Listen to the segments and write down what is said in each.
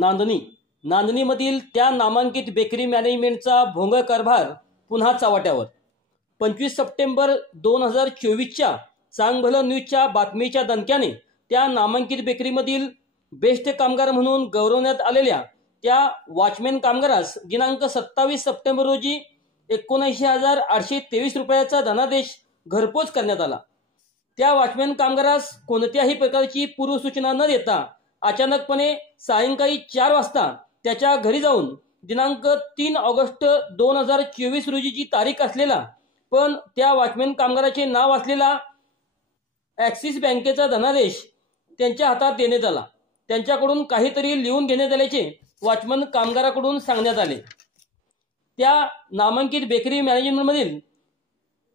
नांदणीमधील त्या नामांकित बेकरी मॅनेजमेंटचा भोंगळ कारभार पुन्हा चव्हाट्यावर। 25 सप्टेंबर 2024च्या चांगभलं न्यूजच्या बातमीच्या दणक्याने त्या नामांकित बेकरीमधील बेस्ट कामगार म्हणून गौरवण्यात आलेल्या त्या वॉचमॅन कामगारास दिनांक 27 सप्टेंबर रोजी 79,823 रुपयाचा धनादेश घरपोच करण्यात आला। त्या वॉचमॅन कामगारास कोणत्याही प्रकारची पूर्वसूचना न देता अचानकपणे सायंकाळी 4 वाजता त्याच्या घरी जाऊन दिनांक 3 ऑगस्ट 2024 रोजीची तारीख असलेला पण त्या वॉचमॅन कामगाराचे नाव असलेला ॲक्सिस बँकेचा धनादेश त्यांच्या हातात देण्यात आला। त्यांच्याकडून काहीतरी लिहून घेण्यात आल्याचे वॉचमन कामगाराकडून सांगण्यात आले। त्या नामांकित बेकरी मॅनेजमेंटमधील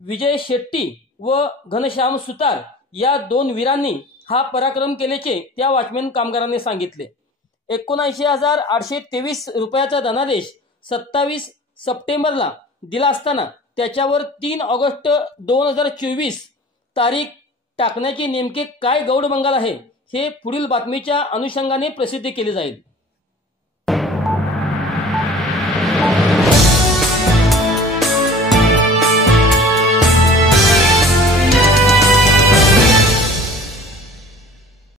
विजय शेट्टी व घनश्याम सुतार या 2 वीरांनी हा पराक्रम केल्याचे त्या वॉचमॅन कामगारांनी सांगितले। 79,823 रुपयाचा धनादेश 27 सप्टेंबरला दिला असताना त्याच्यावर 3 ऑगस्ट 2024 तारीख टाकण्याचे नेमके काय गौडबंगाल आहे हे पुढील बातमीच्या अनुषंगाने प्रसिद्ध केले जाईल।